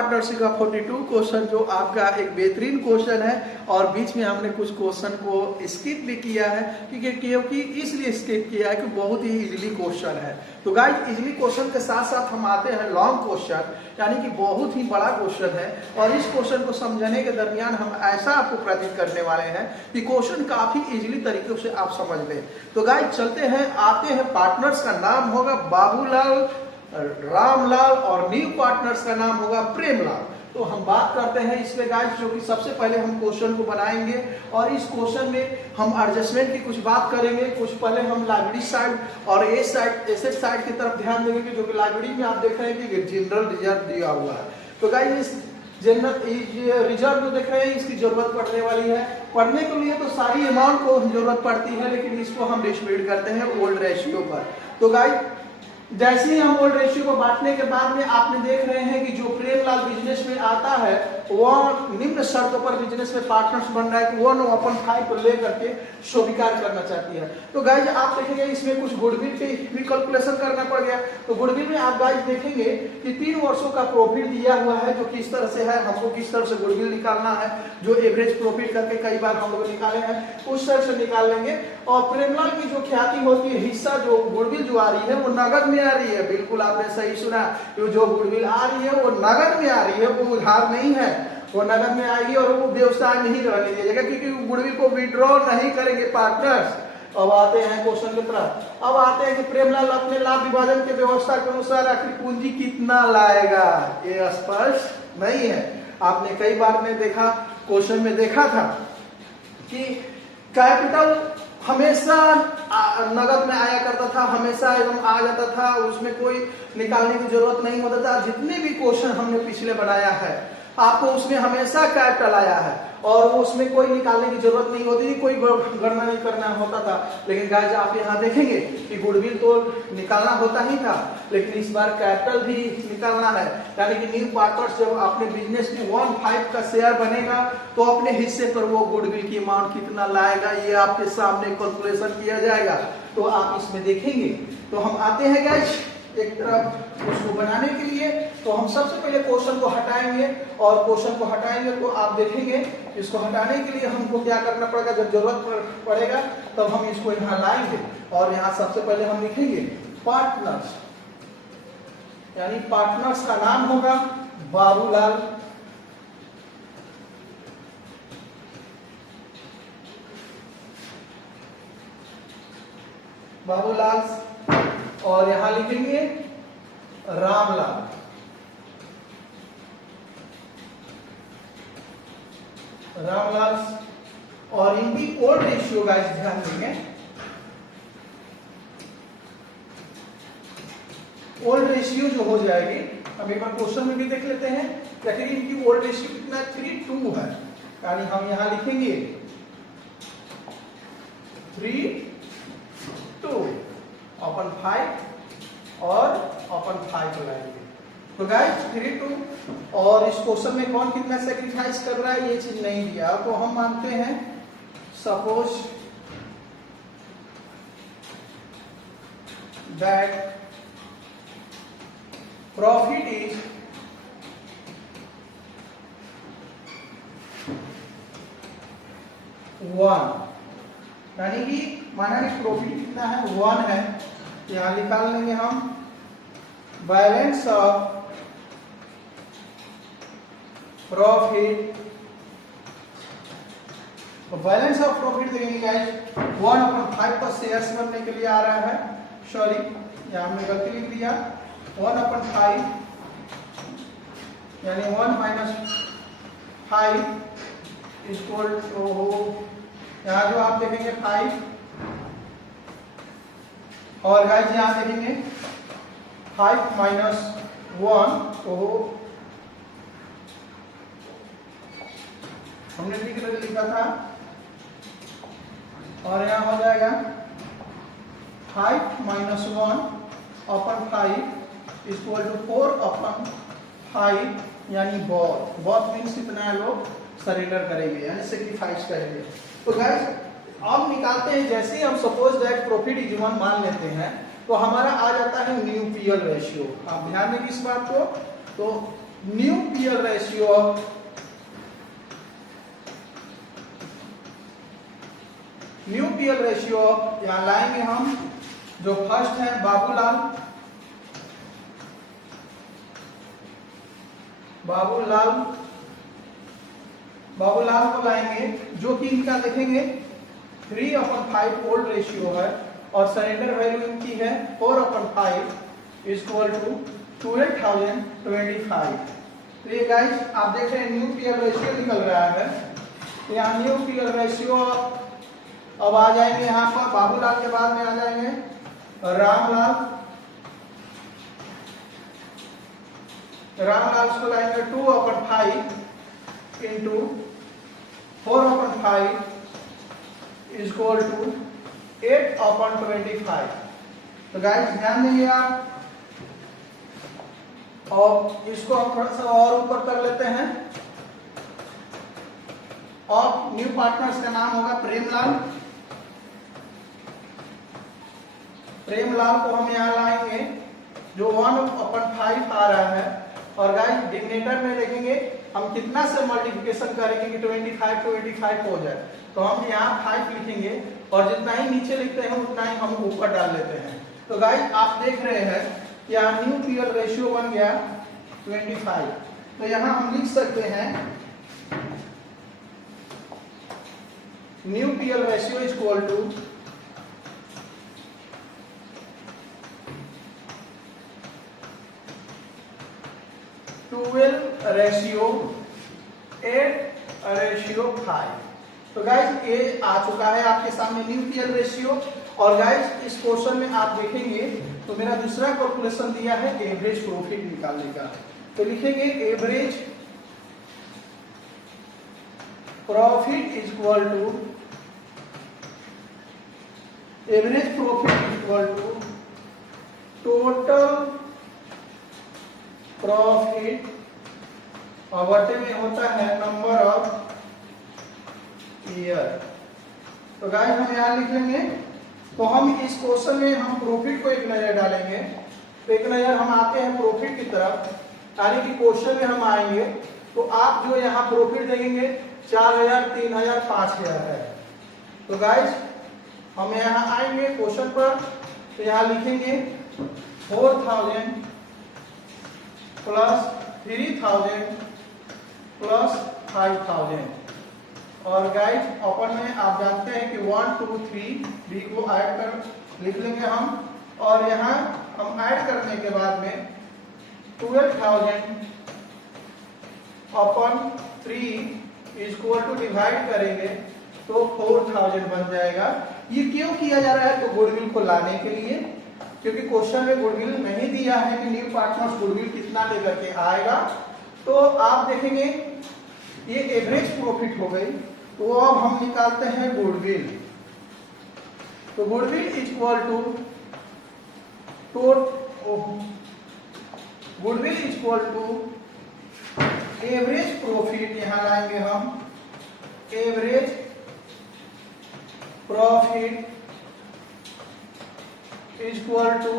Partnership का 42 question जो आपका एक बेहतरीन क्वेश्चन है और बीच में हमने कुछ क्वेश्चन को स्किप भी किया है क्योंकि इसलिए स्किप किया है कि बहुत ही इजीली क्वेश्चन है। तो गाइस इजीली क्वेश्चन के साथ साथ हम आते हैं लॉन्ग क्वेश्चन, यानी कि बहुत ही बड़ा क्वेश्चन है और इस क्वेश्चन को समझने के दरमियान हम ऐसा आपको प्रतीत करने वाले हैं कि क्वेश्चन काफी इजीली तरीके से आप समझ लें। तो गाइस चलते हैं, आते हैं। पार्टनर्स का नाम होगा बाबूलाल, रामलाल और न्यू पार्टनर्स का नाम होगा प्रेमलाल। तो हम बात करते हैं इसमें गाइस, जो कि सबसे पहले हम क्वेश्चन को बनाएंगे और इस क्वेश्चन में हम एडजस्टमेंट की कुछ बात करेंगे। कुछ पहले हम लाइब्रेरी साइड और एसेट साइड की तरफ ध्यान देंगे, जो कि लाइब्रेरी में आप देख रहे हैं कि जनरल रिजर्व दिया हुआ है। तो गाइस इस जनरल रिजर्व जो देख रहे हैं इसकी जरूरत पड़ने वाली है। पढ़ने के लिए तो सारी अमाउंट को जरूरत पड़ती है, लेकिन इसको हम डिस्ट्रीब्यूट करते हैं ओल्ड रेशियो पर। तो गाइस जैसे ही हम ओल्ड रेशियो को बांटने के बाद में आपने देख रहे हैं कि जो प्रेमलाल बिजनेस में आता है वह निम्न शर्तों पर बिजनेस में पार्टनर्स बन रहा है कि 1/5 को लेकर के स्वीकार करना चाहती है। तो गाइज आप देखेंगे इसमें कुछ गुडविल पे भी कैलकुलेशन करना पड़ गया। तो गुडविल में आप गाइज देखेंगे कि 3 वर्षों का प्रॉफिट दिया हुआ है, जो किस तरह से है, हमको किस तरह से गुडविल निकालना है, जो एवरेज प्रॉफिट करके कई बार हम लोग निकाले हैं उस तरह से निकाल लेंगे। और प्रेमलाल की जो ख्याति होती है, हिस्सा जो गुडविल जो आ रही है वो नगद में आ रही है। बिल्कुल आपने सही सुना, जो गुडविल आ रही है वो नगद में आ रही है, वो उधार नहीं है, वो नगद में आएगी और वो व्यवसाय में ही रहने दिया जाएगा, क्योंकि गुडविल को विड्रॉ नहीं करेंगे पार्टनर्स। अब आते हैं क्वेश्चन की तरफ। अब आते हैं कि प्रेमलाल अपने लाभ विभाजन के व्यवस्था के अनुसार आखिर पूंजी कितना लाएगा, ये स्पष्ट नहीं है। आपने कई बार में देखा, क्वेश्चन में देखा था कि कैपिटल हमेशा नगद में आया करता था, हमेशा एवं आ जाता था, उसमें कोई निकालने की जरूरत नहीं होता था। जितने भी क्वेश्चन हमने पिछले बनाया है आपको उसमें हमेशा कैपिटल आया है और उसमें कोई निकालने की जरूरत नहीं होती थी, कोई गणना नहीं करना होता था। लेकिन गाइस आप यहाँ देखेंगे कि गुडविल तो निकालना होता ही था, लेकिन इस बार कैपिटल भी निकालना है। यानी कि न्यू पार्टनर्स जब अपने बिजनेस में 1/5 का शेयर बनेगा तो अपने हिस्से पर वो गुडविल की अमाउंट कितना लाएगा ये आपके सामने कैलकुलेशन किया जाएगा। तो आप इसमें देखेंगे। तो हम आते हैं गाइस एक तरफ उसको बनाने के लिए। तो हम सबसे पहले क्वेश्चन को हटाएंगे और क्वेश्चन को हटाएंगे तो आप देखेंगे इसको हटाने के लिए हमको क्या करना पड़ेगा, जब जरूरत पड़ेगा तब हम इसको यहाँ लाएंगे और यहाँ सबसे पहले हम लिखेंगे पार्टनर्स, यानी पार्टनर्स का नाम होगा बाबूलाल, बाबूलाल, और यहां लिखेंगे रामलाल, रामलाल। और इनकी ओल्ड रेशियो गाइस ध्यान देंगे, ओल्ड रेशियो जो हो जाएगी, हम एक बार क्वेश्चन में भी देख लेते हैं। देखिए इनकी ओल्ड रेशियो कितना 3:2 है, यानी हम यहां लिखेंगे 3/2/5 और 5 लाएंगे। तो गाइस 3:2 और इस क्वेश्चन में कौन कितना सेक्रीफाइस कर रहा है ये चीज नहीं दिया, तो हम मानते हैं suppose that profit is one, यानी कि माना कि प्रॉफिट कितना है 1 है। यहां निकाल लेंगे हम बैलेंस ऑफ प्रॉफिट। तो बैलेंस ऑफ प्रॉफिट देंगे गाइस 1/5 पर शेयर्स करने के लिए आ रहा है, सॉरी यहां हमने गलती लिख दिया, 1/5 यानी 1 - 5 इक्वल टू, यहाँ जो आप देखेंगे 5 और गाइस यहाँ देखेंगे 5 - 1, तो हमने लिखा था और यहाँ हो जाएगा 5 - 1/5 इक्वल टू 4/5, यानी बॉथ मीन्स कितना है, लोग सरेंडर करेंगे यानी सेक्रीफाइस करेंगे। तो गाइस अब निकालते हैं, जैसे ही हम सपोज दैट प्रॉफिट इज 1 मान लेते हैं तो हमारा आ जाता है न्यू पीएल रेशियो। आप ध्यान देंगे इस बात को। तो न्यू पीएल रेशियो यहां लाएंगे हम। जो फर्स्ट है बाबूलाल को लाएंगे, जो कि इनका देखेंगे 3/5 ओल्ड रेशियो है और सरेंडर वैल्यू इनकी है 4/5 इक्वल टू 12,025। तो ये गाइस आप देख रहे हैं न्यू पीएल रेशियो निकल रहा है। यहाँ न्यू पीएल रेशियो अब आ जाएंगे, यहाँ पर बाबूलाल के बाद में आ जाएंगे रामलाल को लाएंगे 2/5 इंटू 4/5 इक्वल टू 8/25। तो गाइस ध्यान देंगे आप, और इसको हम थोड़ा सा और ऊपर कर लेते हैं। और न्यू पार्टनर्स का नाम होगा प्रेमलाल को हम यहाँ लाएंगे, जो 1/5 आ रहा है। और गाइस डिनोमिनेटर में देखेंगे हम कितना से मल्टीप्लिकेशन करेंगे कि 25 हो जाए। तो हम यहाँ 5 लिखेंगे और जितना ही नीचे लिखते हैं उतना ही हम ऊपर डाल लेते हैं। तो गाइस आप देख रहे हैं यहाँ न्यू पीएल रेशियो बन गया 25। तो यहाँ हम लिख सकते हैं new PL ratio equal to 12:8:5। तो गाइस ये आ चुका है आपके सामने न्यू पीएल रेशियो। और गाइस इस क्वेश्चन में आप देखेंगे तो मेरा दूसरा कैलकुलेशन दिया है एवरेज प्रॉफिट निकालने का। तो लिखेंगे average profit equal to total profit और बटे में होता है नंबर ऑफ ईयर। तो गाइस हम यहाँ लिख लेंगे। तो हम इस क्वेश्चन में हम प्रॉफिट को एक नजर डालेंगे। तो एक नजर हम आते हैं प्रॉफिट की तरफ, यानी कि क्वेश्चन में हम आएंगे तो आप जो यहाँ प्रॉफिट देखेंगे 4,000, 3,000, 5,000 है। तो गाइस हम यहाँ आएंगे क्वेश्चन पर, तो यहाँ लिखेंगे 4,000 प्लस 3,000 प्लस 5,000। और गाइस अपन में आप जानते हैं कि 1, 2, 3 भी को ऐड कर लिख लेंगे हम। और यहाँ हम ऐड करने के बाद में 12,000 अपन 3 इक्वल टू डिवाइड करेंगे तो 4,000 बन जाएगा। ये क्यों किया जा रहा है? तो गुडविल को लाने के लिए, क्योंकि क्वेश्चन में गुडविल नहीं दिया है कि न्यू पार्टनर्स गुडविल कितना लेकर के आएगा। तो आप देखेंगे ये एवरेज प्रॉफिट हो गई। तो अब हम निकालते हैं गुडविल। तो goodwill equal to average profit, यहां लाएंगे हम average profit equal to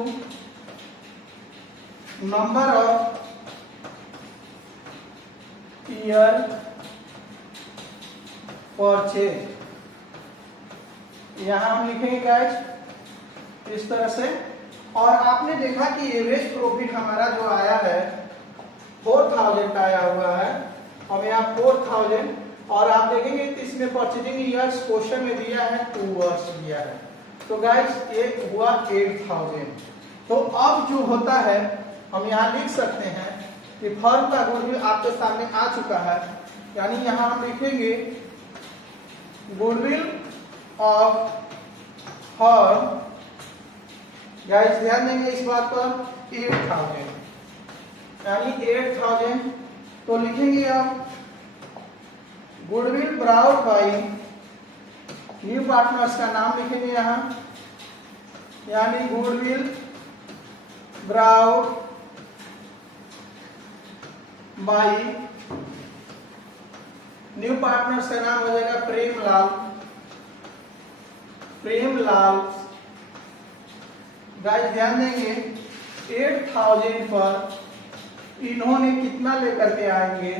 number of year purchase. यहां हम लिखेंगे गाइस इस तरह से। और आपने देखा कि एवरेज प्रॉफिट हमारा जो आया है 4,000 आया हुआ है। हम यहाँ 4,000 और आप देखेंगे इसमें परचेजिंग ईयर्स क्वेश्चन में दिया है 2 वर्ष दिया है। तो गाइस ये हुआ 8,000। तो अब जो होता है हम यहाँ लिख सकते हैं कि फर्म का गुडविल आपके सामने आ चुका है। यानी यहाँ हम लिखेंगे गुडविल ऑफ फर्म, गाइस ध्यान देंगे इस बात पर, 8,000 यानी 8,000। तो लिखेंगे आप goodwill brought by new partners का नाम लिखेंगे यहाँ, यानी goodwill brought by new partners का नाम हो जाएगा प्रेमलाल। गाइस ध्यान देंगे 8,000 पर इन्होंने कितना लेकर के आएंगे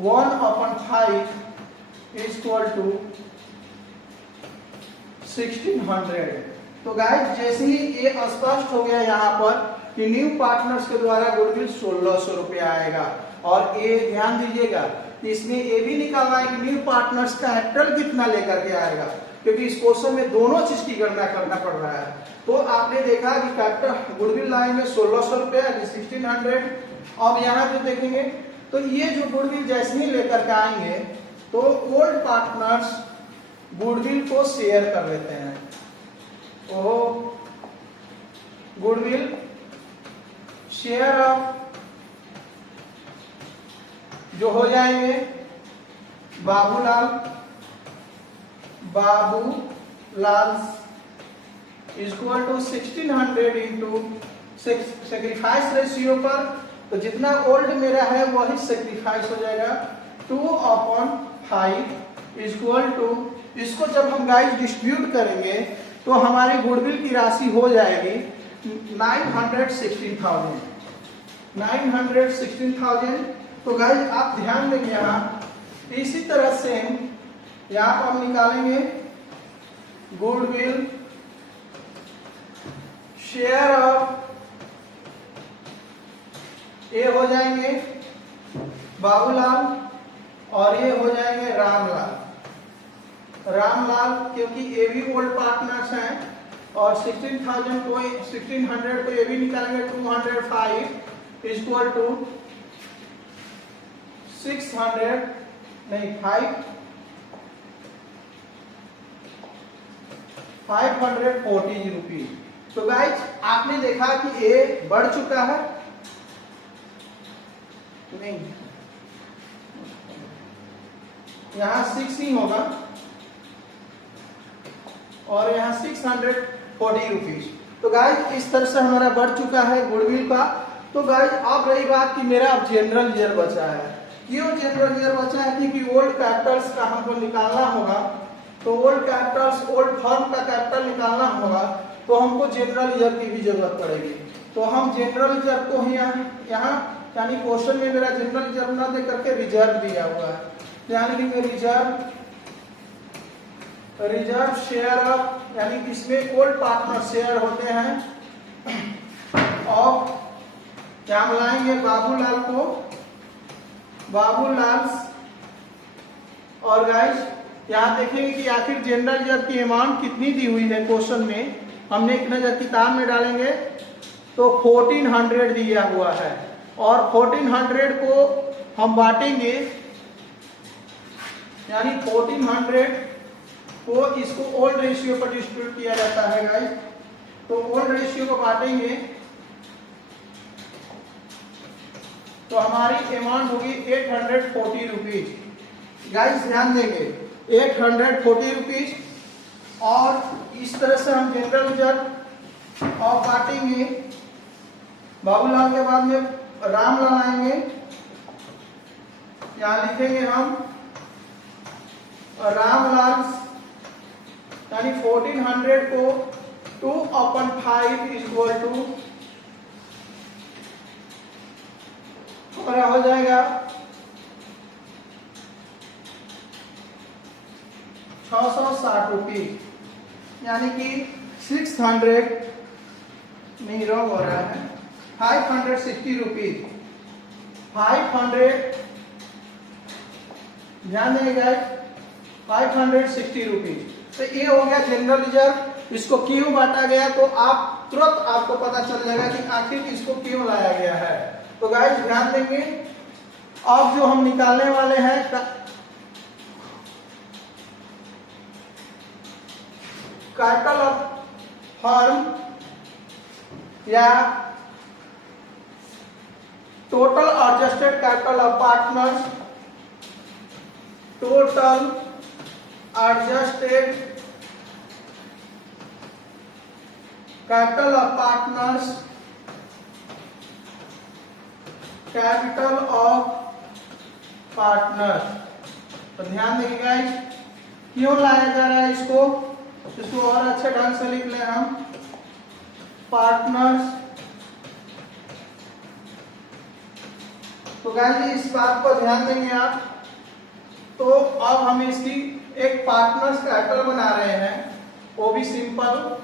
1/5 इज इक्वल टू 1600। तो गाइस जैसे ही ये स्पष्ट हो गया यहाँ पर कि न्यू पार्टनर्स के द्वारा गुडविल 1600 रुपया आएगा। और ये ध्यान दीजिएगा इसमें ये भी निकालना है कि न्यू पार्टनर्स का कैपिटल कितना लेकर के आएगा, क्योंकि इस क्वेश्चन में दोनों चीज की गणना करना पड़ रहा है। तो आपने देखा कि कैपिटल गुडविल लाएंगे 1600 रुपया 1600। अब यहाँ पे देखेंगे तो ये जो गुडविल जैसे ही लेकर के आएंगे तो ओल्ड पार्टनर्स गुडविल को शेयर कर लेते हैं। तो गुडविल शेयर ऑफ जो हो जाएंगे Babulal equal to 1600 into sacrifice ratio पर, तो जितना ओल्ड मेरा है वही सेक्रीफाइस हो जाएगा 2/5 इक्वल टू, इसको जब हम गाइस डिस्ट्रीब्यूट करेंगे तो हमारी गुडविल की राशि हो जाएगी 916,000। तो गाइस आप ध्यान देंगे यहाँ इसी तरह से यहाँ पर हम निकालेंगे गुडविल शेयर ऑफ, ये हो जाएंगे बाबूलाल और ये हो जाएंगे रामलाल, क्योंकि ये भी ओल्ड पार्टनर्स हैं। और 16,000 को 1600 को ये भी निकालेंगे 205 इक्वल टू 600 नहीं 540 रुपीज। तो गाइज आपने देखा कि ये बढ़ चुका है, नहीं यहाँ 6 ही होगा और यहाँ 640 रुपीज। तो गाइज इस तरह से हमारा बढ़ चुका है गुडविल का। तो गाइज अब रही बात कि मेरा अब जनरल रिजर्व बचा है। क्यों जनरल रिजर्व बचा है? क्योंकि ओल्ड कैपिटल्स का हमको निकालना होगा। तो ओल्ड कैपिटल्स ओल्ड फर्म का कैपिटल निकालना होगा तो हमको जनरल रिजर्व की भी जरूरत पड़ेगी। तो हम जनरल रिजर्व को ही यहाँ यानी क्वेश्चन में मेरा जनरल रिजर्व ना दे करके रिजर्व दिया हुआ है, यानी कि रिजर्व शेयर ऑफ, यानी इसमें ओल्ड पार्टनर शेयर होते हैं। और क्या हम लाएंगे बाबूलाल को, और गाइस यहाँ देखेंगे कि आखिर जनरल रिजर्व की अमाउंट कितनी दी हुई है क्वेश्चन में। हमने एक नजर किताब में डालेंगे तो 1400 दिया हुआ है और 1400 को हम बांटेंगे, यानी 1400 को इसको ओल्ड रेशियो पर डिस्ट्रीब्यूट किया जाता है गाइस। तो ओल्ड रेशियो को बांटेंगे तो हमारी अमाउंट होगी 840 रुपीज। गाइस ध्यान देंगे 840 रुपीज। और इस तरह से हम जनरल रिजर्व और बांटेंगे। बाबूलाल के बाद में रामलाल आएंगे, यहाँ लिखेंगे हम रामलाल, यानी 1400 को 2/5 इक्वल टू हमारा हो जाएगा 660 रुपीज, यानी कि 600 नहीं रॉन्ग हो रहा है 560 रुपीज। 500 ध्यान देगा 560 रुपीज। तो ये हो गया जनरल रिजर्व। इसको क्यों बांटा गया तो आप तुरंत आपको पता चल जाएगा कि आखिर इसको क्यों लाया गया है। तो गाइस ध्यान देंगे अब जो हम निकालने वाले हैं कैपिटल ऑफ फर्म या total adjusted capital of partners, total adjusted capital of partners, capital of partners. तो ध्यान देंगे गाइस क्यों लाया जा रहा है इसको और अच्छे ढंग से लिख लें हम पार्टनर्स तो गाइस इस बात पर ध्यान देंगे आप। तो अब हम इसकी एक पार्टनर्स कैरेक्टर बना रहे हैं, वो भी सिंपल।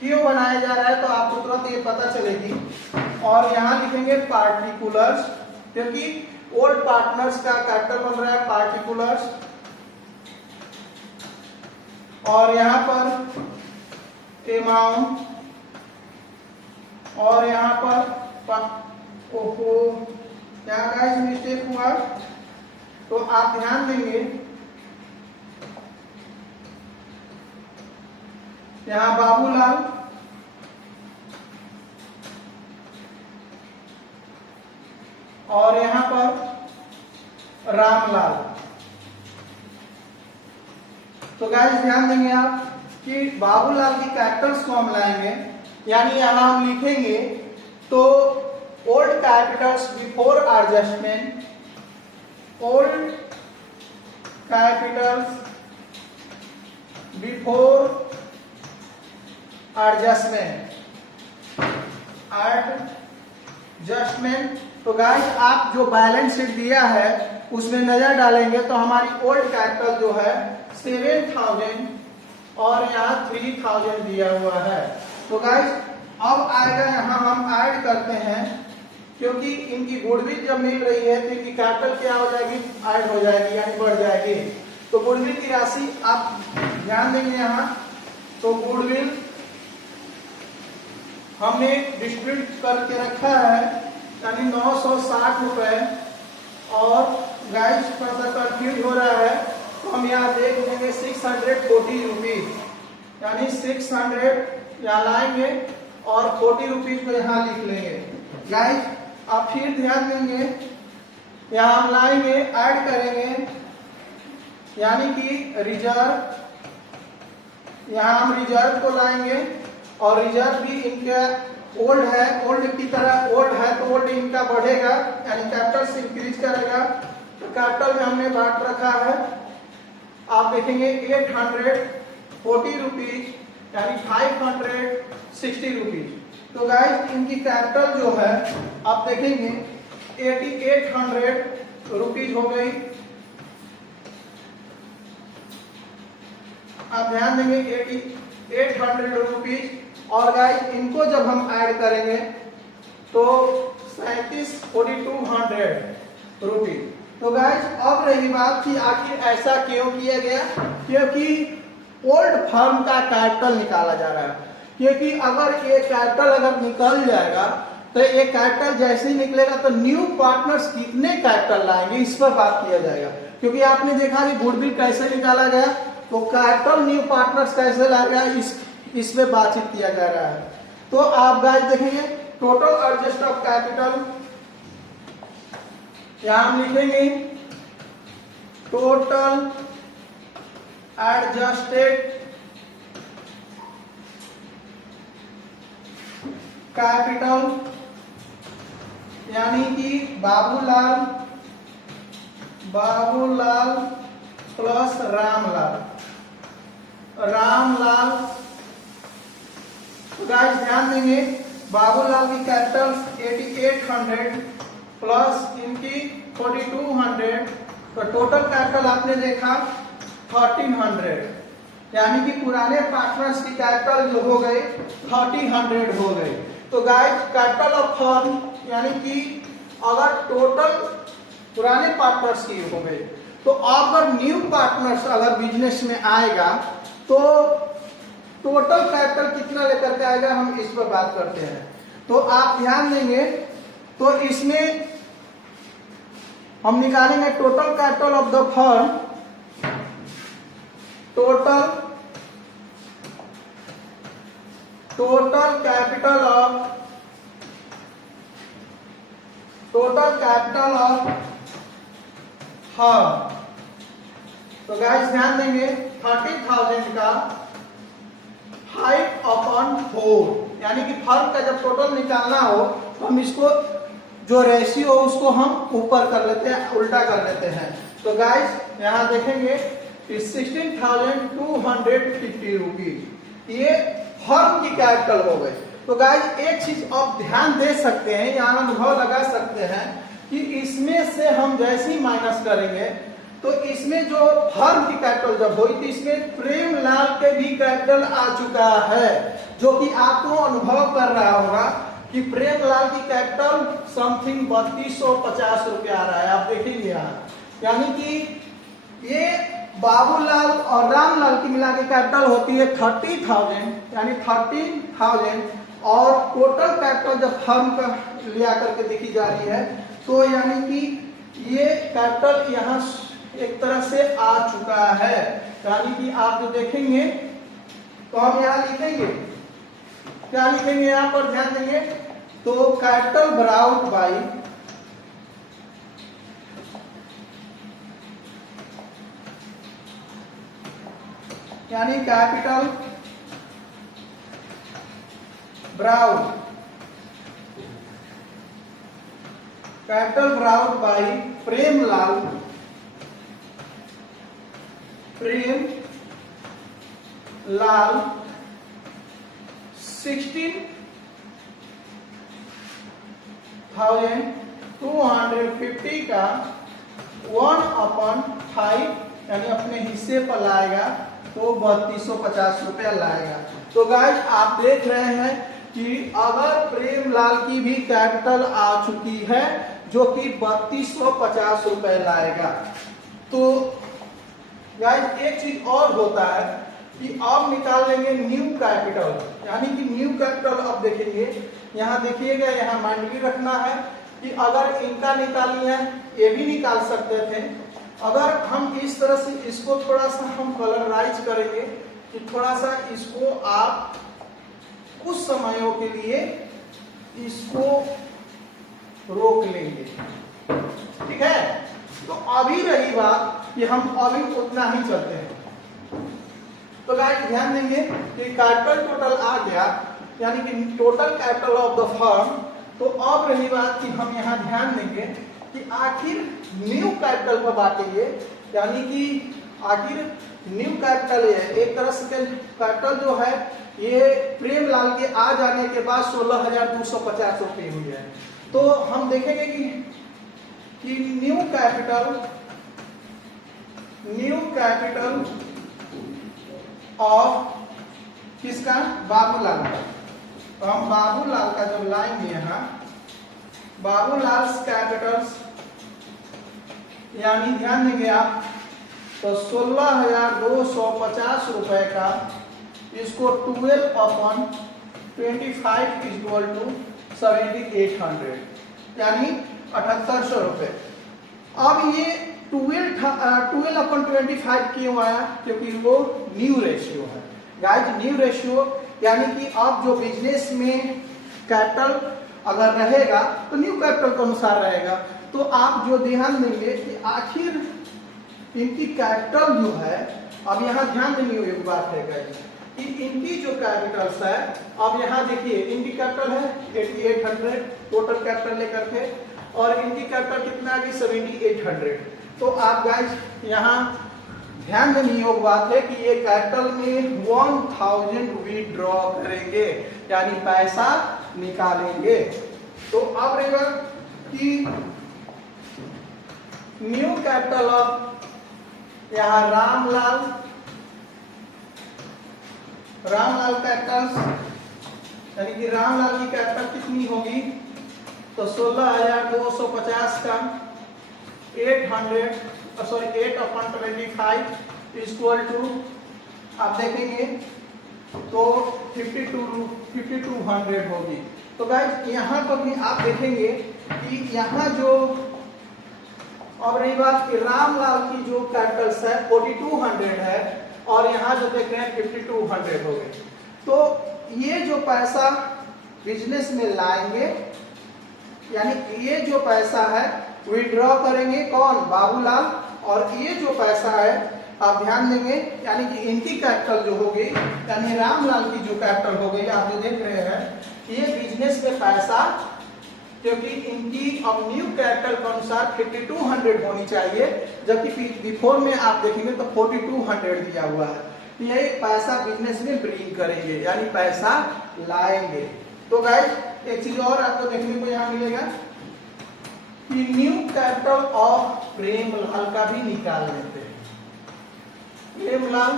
क्यों बनाया जा रहा है तो आपको तुरंत ये पता चलेगी। और यहाँ लिखेंगे पार्टिकुलर्स, क्योंकि ओल्ड पार्टनर्स का कैरेक्टर बन रहा है पार्टिकुलर्स। और यहाँ पर अमाउंट, और यहाँ पर ओहो क्या गाइस मिस्टेक हुआ, तो आप ध्यान देंगे यहाँ बाबूलाल, और यहाँ पर रामलाल। तो गाइस ध्यान देंगे आप कि बाबूलाल की कैरेक्टर्स को हम लाएंगे, यानी यहां हम लिखेंगे तो old Capitals before adjustment, old Capitals before adjustment, adjustment. तो गाइस आप जो बैलेंस शीट दिया है उसमें नजर डालेंगे तो हमारी ओल्ड कैपिटल जो है 7000 और यहाँ 3000 दिया हुआ है। तो गाइस अब आएगा यहाँ हम ऐड करते हैं, क्योंकि इनकी गुडविल जब मिल रही है तो इनकी कैपिटल क्या हो जाएगी, ऐड हो जाएगी यानी बढ़ जाएगी। तो गुडविल की राशि आप ध्यान देंगे यहाँ। तो गुडविल हमने डिस्ट्रीब्यूट करके रखा है यानी 960 रुपए। और गाइस थोड़ा सा कंफ्यूज हो रहा है तो हम यहाँ देख लेंगे 640 रुपीज, यानी 600 यहाँ लाएंगे और 40 रुपीज को यहाँ लिख लेंगे। गाइस आप फिर ध्यान देंगे यहाँ हम लाएंगे ऐड करेंगे, यानी कि रिजर्व, यहाँ हम रिजर्व को लाएंगे और रिजर्व भी इनका ओल्ड है, ओल्ड की तरह ओल्ड है तो ओल्ड इनका बढ़ेगा यानी कैपिटल से इंक्रीज करेगा। तो कैपिटल में हमने बांट रखा है, आप देखेंगे 840 रुपीज यानी 560 रुपीज। तो गाइस इनकी कैपिटल जो है आप देखेंगे 8800 रुपीज हो गई। आप ध्यान देंगे 8800 रुपीज। और गाइस इनको जब हम ऐड करेंगे तो 4200 रुपीज। तो गाइस अब रही बात कि आखिर ऐसा क्यों किया गया, क्योंकि ओल्ड फर्म का कैपिटल निकाला जा रहा है। क्योंकि अगर ये कैपिटल अगर निकल जाएगा तो ये कैपिटल जैसे ही निकलेगा तो न्यू पार्टनर्स कितने कैपिटल लाएंगे इस पर बात किया जाएगा। क्योंकि आपने देखा कि गुडविल कैसे निकाला गया, तो कैपिटल न्यू पार्टनर्स कैसे लाएगा इसमें बातचीत किया जा रहा है। तो आप गाइस देखेंगे टोटल एडजस्ट ऑफ कैपिटल, यहां हम लिखेंगे टोटल एडजस्टेड कैपिटल, यानी कि बाबूलाल प्लस रामलाल। तो गाइस ध्यान देंगे बाबूलाल की कैपिटल 8800 प्लस इनकी 4200, तो टोटल कैपिटल आपने देखा 1300, यानी कि पुराने पार्टनर्स की कैपिटल जो हो गए 3000 हो गए। तो गाइस कैपिटल ऑफ फर्म यानी कि अगर टोटल पुराने पार्टनर्स की हो गए तो अगर न्यू पार्टनर्स अगर बिजनेस में आएगा तो टोटल कैपिटल कितना लेकर के आएगा, हम इस पर बात करते हैं। तो आप ध्यान देंगे तो इसमें हम निकालेंगे total capital of the firm, total capital of firm. तो गाइस ध्यान देंगे 30,000 का 5/4, यानी कि फर्म का जब टोटल निकालना हो तो हम इसको जो रेशियो उसको हम ऊपर कर लेते हैं, उल्टा कर लेते हैं। तो गाइस यहाँ देखेंगे 16,250 रुपीज ये फर्म की कैपिटल हो गई। तो गाइस एक चीज आप ध्यान दे सकते हैं, यहाँ अनुभव लगा सकते हैं कि इसमें से हम जैसे ही माइनस करेंगे तो इसमें जो फर्म की कैपिटल जब हुई तो इसमें प्रेमलाल के भी कैपिटल आ चुका है, जो कि आपको अनुभव कर रहा होगा कि प्रेमलाल की कैपिटल समथिंग 3250 रुपया आ रहा है। आप देखेंगे यहाँ, यानी कि ये बाबूलाल और रामलाल की मिला के कैपिटल होती है 30,000, यानी 13,000, और टोटल कैपिटल जब फर्म का लिया करके देखी जा रही है तो यानी कि ये कैपिटल यहाँ एक तरह से आ चुका है। यानी कि आप जो देखेंगे तो हम यहाँ लिखेंगे, क्या लिखेंगे यहाँ पर ध्यान देंगे तो कैपिटल ब्राउट बाई यानी कैपिटल ब्राउट बाई प्रेमलाल 16,250 का 1/5 यानी अपने हिस्से पर लाएगा तो 3250 रुपया लाएगा। तो गाइस आप देख रहे हैं कि अगर प्रेमलाल की भी कैपिटल आ चुकी है जो कि 3250 रुपए लाएगा। तो गाइस एक चीज और होता है कि अब निकाल लेंगे न्यू कैपिटल, यानी कि न्यू कैपिटल अब देखेंगे, यहाँ देखिएगा, यहाँ माइंड भी रखना है कि अगर इनका निकालिए ये भी निकाल सकते थे। अगर हम इस तरह से इसको थोड़ा सा हम कलराइज करेंगे कि थोड़ा सा इसको आप कुछ समयों के लिए इसको रोक लेंगे, ठीक है। तो अभी रही बात कि हम अभी उतना ही चलते हैं। तो गाइस ध्यान देंगे कि कैपिटल टोटल आ गया, यानी कि total capital of the firm. तो अब रही बात कि हम यहाँ ध्यान देंगे कि आखिर न्यू कैपिटल पर बांटेंगे, यानी कि आखिर न्यू कैपिटल है एक तरह से कैपिटल जो है ये प्रेमलाल के आ जाने के बाद 16,250 रुपये हुई है। तो हम देखेंगे कि न्यू कैपिटल ऑफ किसका, बाबूलाल का। तो हम बाबूलाल का जब लाएंगे यहाँ बाबूलाल कैपिटल्स, यानी ध्यान देंगे आप तो 16,250 रुपए का इसको 12/25 इक्वल टू 7,800 यानी 7800 रुपए। अब ये 12/25 क्यों आया, क्योंकि वो न्यू रेशियो है गाइस। न्यू रेशियो यानी कि अब जो बिजनेस में कैपिटल अगर रहेगा तो न्यू कैपिटल के अनुसार रहेगा। तो आप जो ध्यान देंगे कि आखिर इनकी कैपिटल जो है, अब यहाँ ध्यान देंगे एक बात है गाइस कि इनकी जो कैपिटल्स है, अब यहाँ देखिए इनकी कैपिटल है 8800 टोटल कैपिटल लेकर के, और इनकी कैपिटल कितना आ गई 7800। तो आप गाइस यहाँ ध्यान देने योग्य बात है कि ये कैपिटल में 1000 विड्रॉ करेंगे, यानी पैसा निकालेंगे। तो अब रहेगा कि न्यू कैपिटल ऑफ यहाँ रामलाल कैपिटल्स, यानी कि रामलाल की कैपिटल कितनी होगी तो 16,250 का 8/25 इक्वल टू आप देखेंगे तो 5200 होगी। तो गाइस यहाँ पर भी आप देखेंगे कि यहाँ जो अब रही बात कि रामलाल की जो कैपिटल्स है 4200 है, और यहाँ जो देख रहे हैं 5200 हो गए। तो ये जो पैसा बिजनेस में लाएंगे, यानी ये जो पैसा है विड्रॉ करेंगे कौन, बाबूलाल, और ये जो पैसा है आप ध्यान देंगे यानी कि इनकी कैपिटल जो होगी, यानी रामलाल की जो कैपिटल हो गई, आप जो देख रहे हैं ये बिजनेस में पैसा, क्योंकि इनकी अब न्यू कैपिटल के अनुसार 5200 होनी चाहिए, जबकि बिफोर में आप देखेंगे तो 4200 दिया हुआ है। तो ये पैसा बिजनेस में ब्रिंग करेंगे, यानी पैसा लाएंगे। तो गाइस एक चीज और आपको देखने को यहाँ मिलेगा कि न्यू कैपिटल ऑफ प्रेमलाल का भी निकाल लेते हैं। प्रेमलाल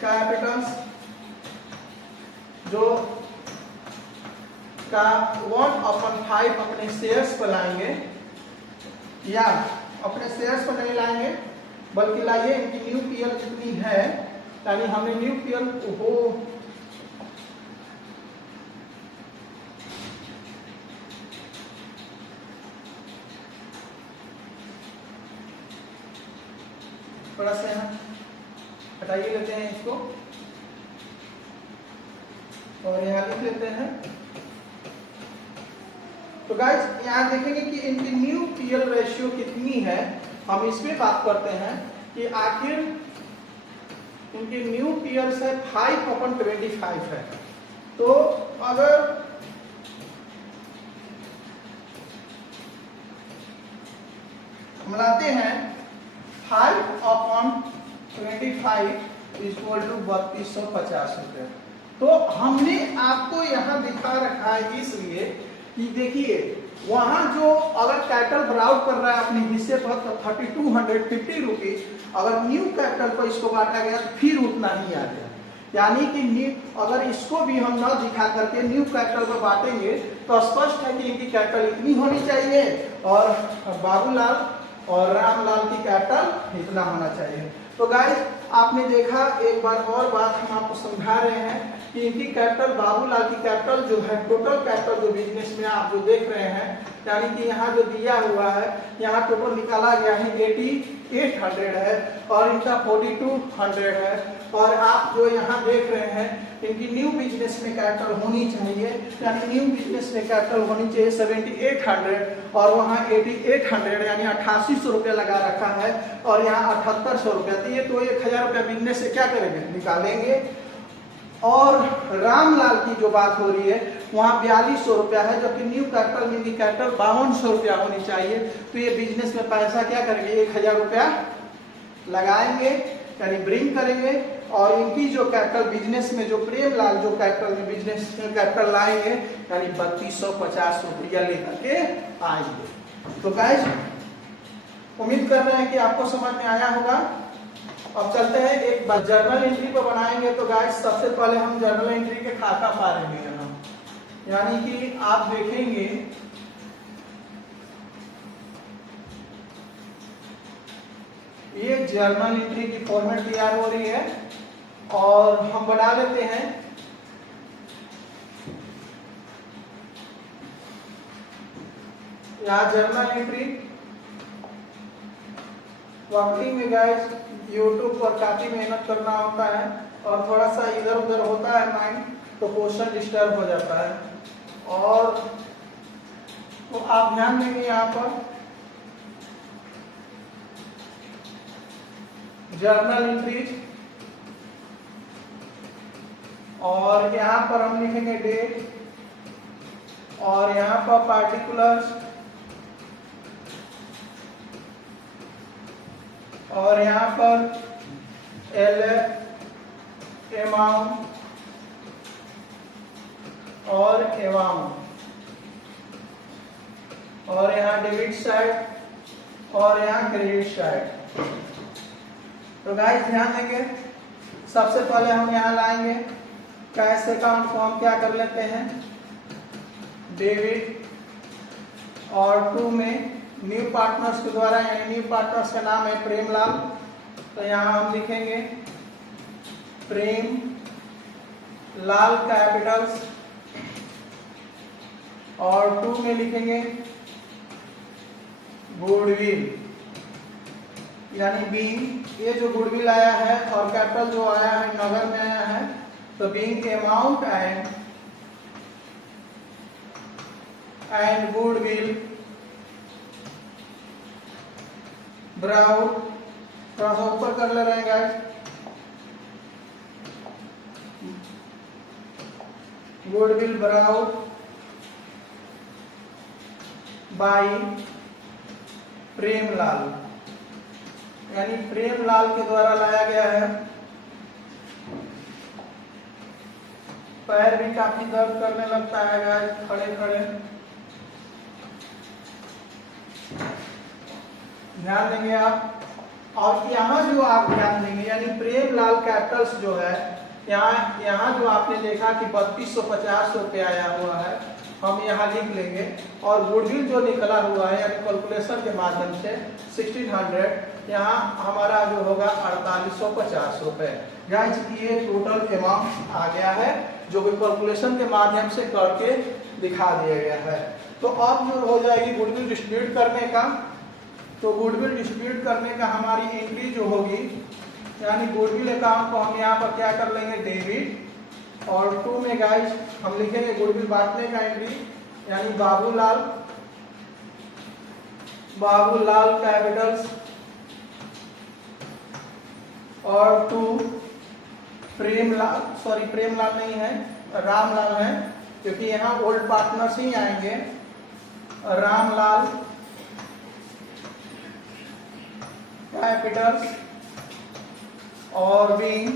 कैपिटल्स जो का 1/5 अपने शेयर्स पर लाएंगे, या अपने शेयर्स पर नहीं लाएंगे बल्कि लाइए इनकी न्यू पीएल कितनी है, यानी हमने न्यू पीएल हो थोड़ा सा यहाँ हटाइए लेते हैं इसको और यहाँ लिख लेते हैं। तो गाइस यहाँ देखेंगे कि इनकी न्यू पीएल रेशियो कितनी है, हम इस पे बात करते हैं कि आखिर इनकी न्यू पीएल है 5/25 है। तो अगर हम लाते हैं 5/25 इक्वल टू 3250 रुपये, तो हमने आपको यहाँ दिखा रखा है इसलिए कि देखिए वहां जो अगर कैपिटल ब्राउट कर रहा है अपने हिस्से पर तो 3250 रुपीज, अगर न्यू कैपिटल पर इसको बांटा गया तो फिर उतना ही आ गया। यानी कि अगर इसको भी हम न दिखा करके न्यू कैपिटल पर बांटेंगे तो स्पष्ट है कि इनकी कैपिटल इतनी होनी चाहिए और बाबूलाल और रामलाल की कैपिटल इतना होना चाहिए। तो गाइस आपने देखा, एक बार और बात हम आपको समझा रहे हैं कि इनकी कैपिटल, बाबूलाल की कैपिटल जो है, टोटल कैपिटल जो बिजनेस में आप जो देख रहे हैं, यानी कि यहाँ जो दिया हुआ है यहाँ टोटल निकाला गया है 8800 है और इनका 4200 है, और आप जो यहाँ देख रहे हैं इनकी न्यू बिजनेस में कैपिटल होनी चाहिए, यानी न्यू बिजनेस में कैपिटल होनी चाहिए 7800 और वहाँ 8800 यानी 8800 रुपया लगा रखा है और यहाँ 7800 रुपया, तो ये तो 1000 रुपया बिजनेस से क्या करेंगे, निकालेंगे। और रामलाल की जो बात हो रही है वहाँ 4200 रुपया है, जबकि न्यू कैपिटल में कैपिटल 5200 रुपया होनी चाहिए, तो ये बिजनेस में पैसा क्या करेंगे, 1000 रुपया लगाएंगे यानी ब्रिंग करेंगे, और इनकी जो कैपिटल बिजनेस में जो प्रेमलाल जो कैपिटल में बिजनेस में कैपिटल लाएंगे यानी 3250 रुपया लेकर के आएंगे। तो गाइस उम्मीद कर रहे हैं कि आपको समझ में आया होगा। अब चलते हैं एक बार जर्नल एंट्री पर बनाएंगे। तो गाइस सबसे पहले हम जर्नल एंट्री के खाता मारेंगे यहाँ, यानी कि आप देखेंगे ये जर्नल एंट्री की फॉर्मेट तैयार हो रही है और हम बना लेते हैं यहाँ जर्नल एंट्री। वाकई में गाइस यूट्यूब पर काफी मेहनत करना होता है और थोड़ा सा इधर उधर होता है माइंड, तो क्वेश्चन डिस्टर्ब हो जाता है। और तो आप ध्यान देंगे यहाँ पर जर्नल एंट्रीज, और यहाँ पर हम लिखेंगे डेट, और यहाँ पर पार्टिकुलर्स, और यहाँ पर LF अमाउंट और अमाउंट, और यहाँ डेबिट साइड और यहाँ क्रेडिट साइड। तो गाइस ध्यान देंगे, सबसे पहले हम यहाँ लाएंगे कैश अकाउंट को हम क्या कर लेते हैं डेबिट, और 2 में न्यू पार्टनर्स के द्वारा, यानी न्यू पार्टनर्स का नाम है प्रेमलाल, तो यहाँ हम लिखेंगे प्रेम लाल कैपिटल्स, और 2 में लिखेंगे गुडविल यानी बीइंग, ये जो गुडविल आया है और कैपिटल जो आया है नगर में आया है, तो being amount and goodwill brought, थोड़ा सा ऊपर कर ले रहे हैं guys, goodwill brought by Premlal, यानी प्रेमलाल के द्वारा लाया गया है। पैर भी काफी दर्द करने लगता है गाइस खड़े खड़े। ध्यान देंगे आप। और यहाँ जो आप ध्यान देंगे यानी प्रेमलाल कैपिटल्स जो है, यहाँ जो आपने देखा कि 3250 रुपये आया हुआ है, हम यहाँ लिख लेंगे। और गुडविल जो निकला हुआ है यानी कैलकुलेशन के माध्यम से 1600, यहाँ हमारा जो होगा 4850 रुपये। गाइस ये टोटल अमाउंट आ गया है जो कि कैलकुलेशन के माध्यम से करके दिखा दिया गया है। तो अब जो हो जाएगी गुडविल डिस्ट्रीब्यूट करने का, तो गुडविल डिस्ट्रीब्यूट करने का हमारी एंट्री जो होगी यानी गुडविल अकाउंट को हम यहाँ पर क्या कर लेंगे डेबिट, और 2 में गाइस हम लिखेंगे गुडविल बांटने का एंट्री यानी बाबूलाल कैपिटल्स, और 2 प्रेमलाल नहीं है, रामलाल है, क्योंकि यहाँ ओल्ड पार्टनर्स ही आएंगे। रामलाल कैपिटल्स और विंग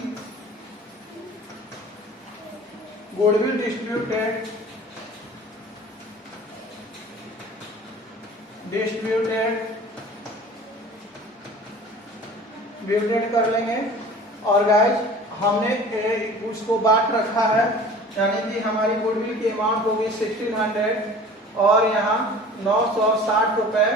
गुडविल डिस्ट्रीब्यूटेड कर लेंगे। और गाइस हमने उसको बांट रखा है यानी कि हमारी गुडविल की अमाउंट होगी 1600 और यहाँ 960 रुपए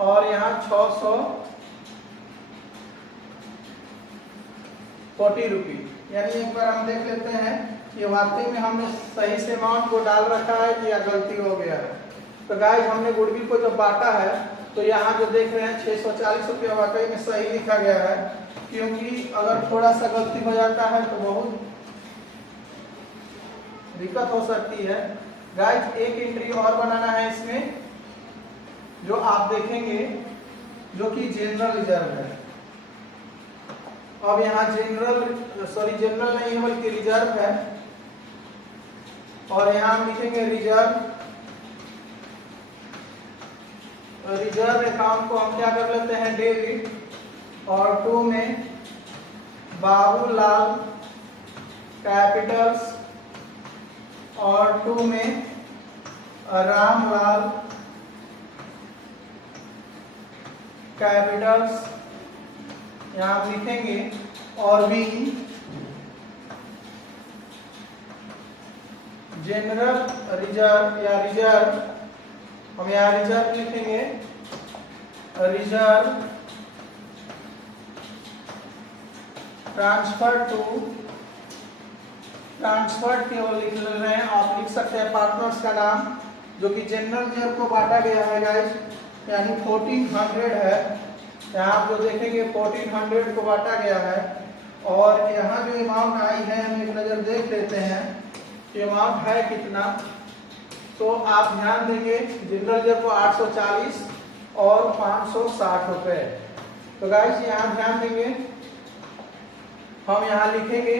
और यहाँ 640 रुपये। यानी एक बार हम देख लेते हैं कि वाकई में हमने सही से अमाउंट को डाल रखा है कि या गलती हो गया है। तो गाइस हमने गुडविल को जब बांटा है तो यहाँ जो देख रहे हैं 640 रुपये वाकई में सही लिखा गया है, क्योंकि अगर थोड़ा सा गलती हो जाता है तो बहुत दिक्कत हो सकती है। गाइस एक एंट्री और बनाना है इसमें जो आप देखेंगे जो कि जनरल रिजर्व है। अब यहाँ जनरल नहीं है बल्कि रिजर्व है, और यहाँ हम लिखेंगे रिजर्व अकाउंट को हम क्या कर लेते हैं डेबिट, और 2 में बाबूलाल कैपिटल्स और 2 में रामलाल कैपिटल्स यहाँ लिखेंगे, और भी जनरल रिजर्व या रिजर्व हम यहाँ रिजर्व लिखेंगे, रिजर्व ट्रांसफर केवल लिख रहे हैं। आप लिख सकते हैं पार्टनर्स का नाम जो कि जनरल रिजर्व को बांटा गया है गाइस, यानी 1400 है। यहाँ आप जो देखेंगे 1400 को बांटा गया है। और यहाँ जो अमाउंट आई है हम एक नजर देख लेते हैं कि अमाउंट है कितना। तो आप ध्यान देंगे जनरल रिजर्व को 840 और 560 रुपए। तो गाइस यहाँ ध्यान देंगे हम यहाँ लिखेंगे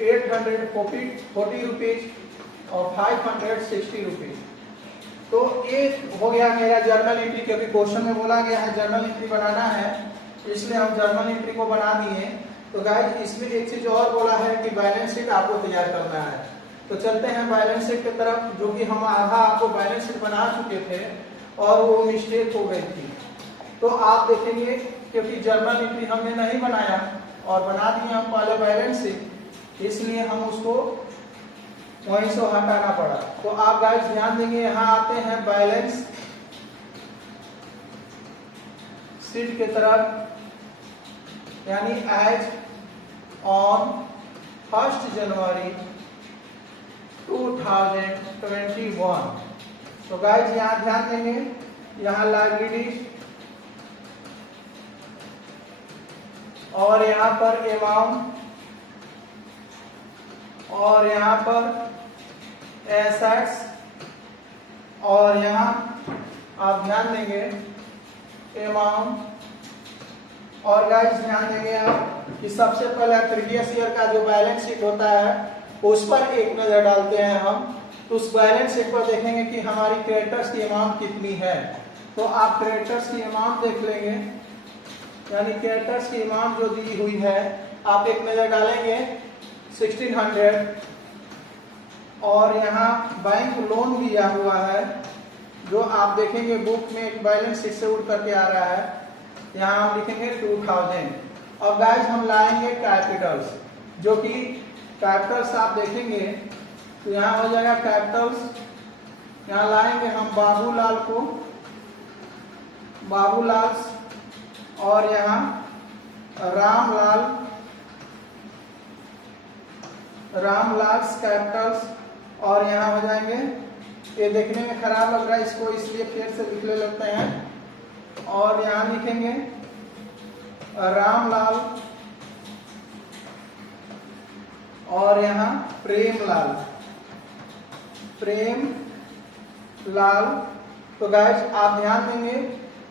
840 रुपीज और 560 रुपीज। तो ये हो गया मेरा जर्नल एंट्री, क्योंकि क्वेश्चन में बोला गया है जर्नल एंट्री बनाना है, इसलिए हम जर्नल एंट्री को बना दिए। तो गाइस इसमें एक चीज और बोला है कि बैलेंस शीट आपको तैयार करना है। तो चलते हैं बैलेंस शीट की तरफ, जो कि हम आधा आपको बैलेंस शीट बना चुके थे और वो मिस्टेक हो गई थी। तो आप देखेंगे क्योंकि जर्नल एंट्री हमने नहीं बनाया और बना दिया हम पहले बैलेंस शीट, इसलिए हम उसको वहीं से हटाना पड़ा। तो आप गाइस ध्यान देंगे यहाँ आते हैं बैलेंस शीट की तरफ, यानी एज ऑन 1 जनवरी 2021। तो गाइस यहाँ ध्यान देंगे यहाँ लायबिलिटी और यहाँ पर अमाउंट और यहाँ पर एसेट्स, और यहाँ आप ध्यान देंगे अमाउंट। और गाइस ध्यान देंगे आप कि सबसे पहले प्रीवियस ईयर का जो बैलेंस शीट होता है उस पर एक नजर डालते हैं हम। तो उस बैलेंस शीट पर देखेंगे कि हमारी क्रेडिटर्स की अमाउंट कितनी है। तो आप क्रेडिटर्स की अमाउंट देख लेंगे, यानी क्रेडिटर्स की अमाउंट जो दी हुई है आप एक नजर डालेंगे 1600। और यहाँ बैंक लोन दिया हुआ है जो आप देखेंगे बुक में एक बैलेंस शीट से उड़ करके आ रहा है, यहाँ हम लिखेंगे 2000। और गाइस हम लाएंगे कैपिटल्स, जो कि कैपिटल्स आप देखेंगे तो यहाँ हो जाएगा कैपिटल्स। यहाँ लाएंगे हम बाबूलाल को, बाबूलाल, और यहाँ रामलाल, रामलाल कैपिटल्स। और यहाँ हो जाएंगे, ये देखने में खराब लग रहा है इसको इसलिए फिर से लिख लेते हैं। और यहाँ लिखेंगे रामलाल और यहाँ प्रेमलाल, प्रेम लाल। तो गाइस आप ध्यान देंगे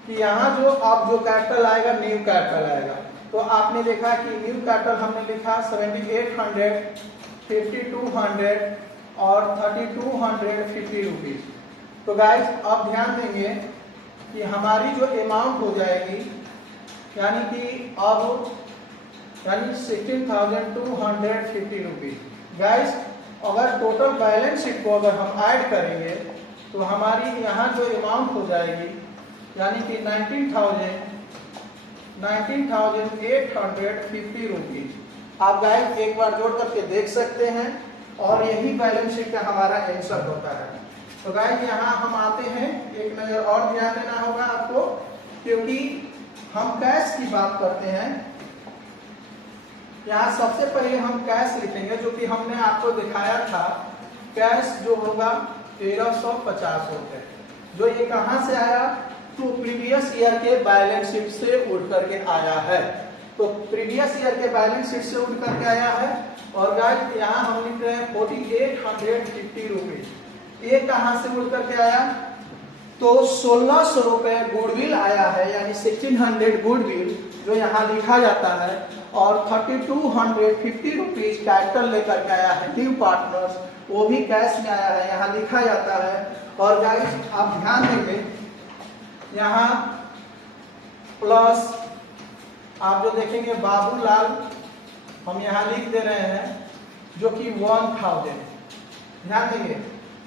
कि यहाँ जो अब जो कैपिटल आएगा न्यू कैपिटल आएगा। तो आपने देखा कि न्यू कैपिटल हमने लिखा 7800, 5200 और 3250 रुपीज। तो गाइस अब ध्यान देंगे कि हमारी जो अमाउंट हो जाएगी यानी कि अब 16,250 रुपीज। गाइस अगर टोटल बैलेंस शीट को अगर हम ऐड करेंगे तो हमारी यहाँ जो अमाउंट हो जाएगी यानी कि 19,850 रुपीज। आप गाइस एक बार जोड़ करके देख सकते हैं और यही बैलेंस शीट का हमारा आंसर होता है। तो गाइस यहाँ हम आते हैं, एक नजर और ध्यान देना होगा आपको, क्योंकि हम कैश की बात करते हैं। यहाँ सबसे पहले हम कैश लिखेंगे, जो कि हमने आपको दिखाया था। कैश जो होगा 1350 रुपए। जो ये कहाँ से आया? तो प्रीवियस ईयर के बैलेंस शीट से उड़ करके आया है। तो प्रीवियस ईयर के बैलेंस शीट से उड़ करके आया है। और गाइस यहाँ हम लिख रहे हैं 4850 रुपीज। ये कहाँ से उड़ करके आया? तो 1600 रुपए गुडविल आया है, यानी 1600 गुडविल जो यहाँ लिखा जाता है। और 3250 रुपीज कैपिटल लेकर के आया है न्यू पार्टनर्स, वो भी कैश में आया है, यहाँ लिखा जाता है। और गाइस आप ध्यान देंगे यहाँ प्लस आप जो देखेंगे बाबूलाल हम यहाँ लिख दे रहे हैं, जो कि 1000। ध्यान देंगे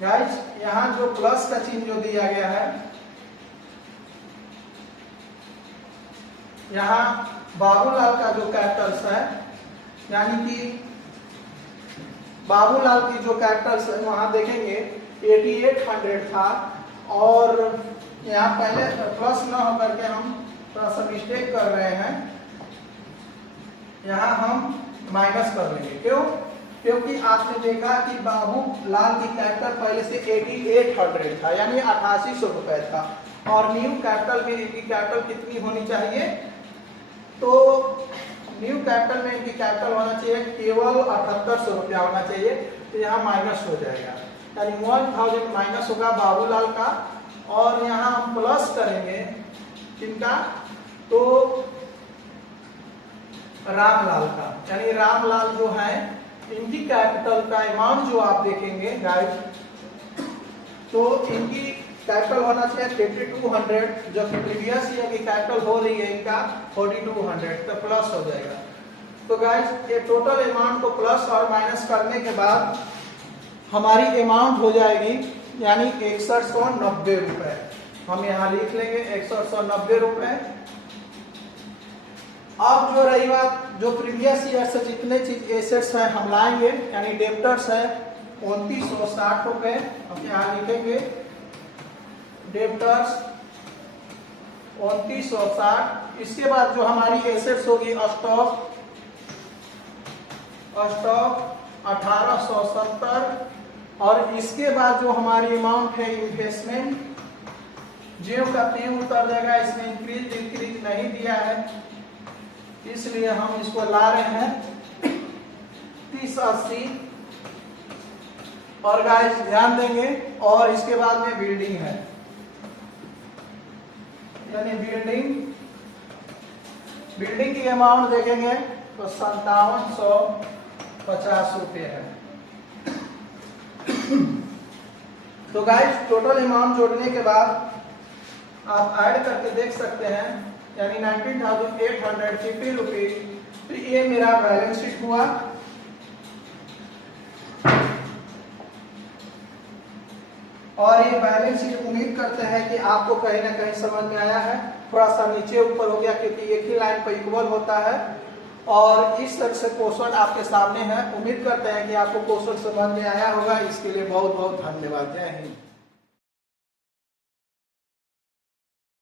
गाइस यहाँ जो प्लस का चिन्ह जो दिया गया है, यहाँ बाबूलाल का जो कैपिटल्स है यानी कि बाबूलाल की जो कैपिटल्स है वहां देखेंगे 8800 था। और यहाँ पहले प्लस न होकर के हम थोड़ा सा मिस्टेक कर रहे हैं, यहाँ हम माइनस कर लेंगे। क्यों? क्योंकि आपने देखा कि बाबूलाल की कैपिटल पहले से 8800 था, यानी 8800 रुपए था। और न्यू कैपिटल में इनकी कैपिटल कितनी होनी चाहिए? तो न्यू कैपिटल में इनकी कैपिटल होना चाहिए केवल 7800 रुपया होना चाहिए। तो यहाँ माइनस हो जाएगा, यानी 1000 माइनस होगा बाबूलाल का। और यहाँ हम प्लस करेंगे किनका? तो रामलाल का, यानी रामलाल जो है इनकी कैपिटल का अमाउंट जो आप देखेंगे गाइस, तो इनकी कैपिटल होना चाहिए 5200, जो कि प्रीवियस ईयर की कैपिटल हो रही है इनका 4200, तो प्लस हो जाएगा। तो गाइस ये टोटल अमाउंट को प्लस और माइनस करने के बाद हमारी अमाउंट हो जाएगी यानी 6190 रुपए। हम यहाँ लिख लेंगे 6190 रुपए। अब जो रही बात, जो प्रीवियस ईयर से जितने चीज एसेट्स हैं हम लाएंगे, यानी डेब्टर्स है 2960 रुपए। हम यहाँ लिखेंगे डेब्टर्स 2960। इसके बाद जो हमारी एसेट्स होगी स्टॉक 1870। और इसके बाद जो हमारी अमाउंट है इन्वेस्टमेंट, ज्यों का त्यों उतर जाएगा, इसमें इंक्रीज डिक्रीज नहीं दिया है, इसलिए हम इसको ला रहे हैं 3080। और गाइस ध्यान देंगे, और इसके बाद में बिल्डिंग है, यानी बिल्डिंग की अमाउंट देखेंगे तो 5750 रुपये है। तो गाइस टोटल अमाउंट जोड़ने के बाद आप ऐड करके देख सकते हैं, यानी 19,850 रुपीज। तो ये मेरा बैलेंस शीट हुआ। और ये बैलेंस शीट उम्मीद करते हैं कि आपको कहीं ना कहीं समझ में आया है। थोड़ा सा नीचे ऊपर हो गया क्योंकि एक ही लाइन पर इक्वल होता है और इस तरह से क्वेश्चन आपके सामने है। उम्मीद करते हैं कि आपको क्वेश्चन समझ में आया होगा। इसके लिए बहुत बहुत धन्यवाद। जय हिंद।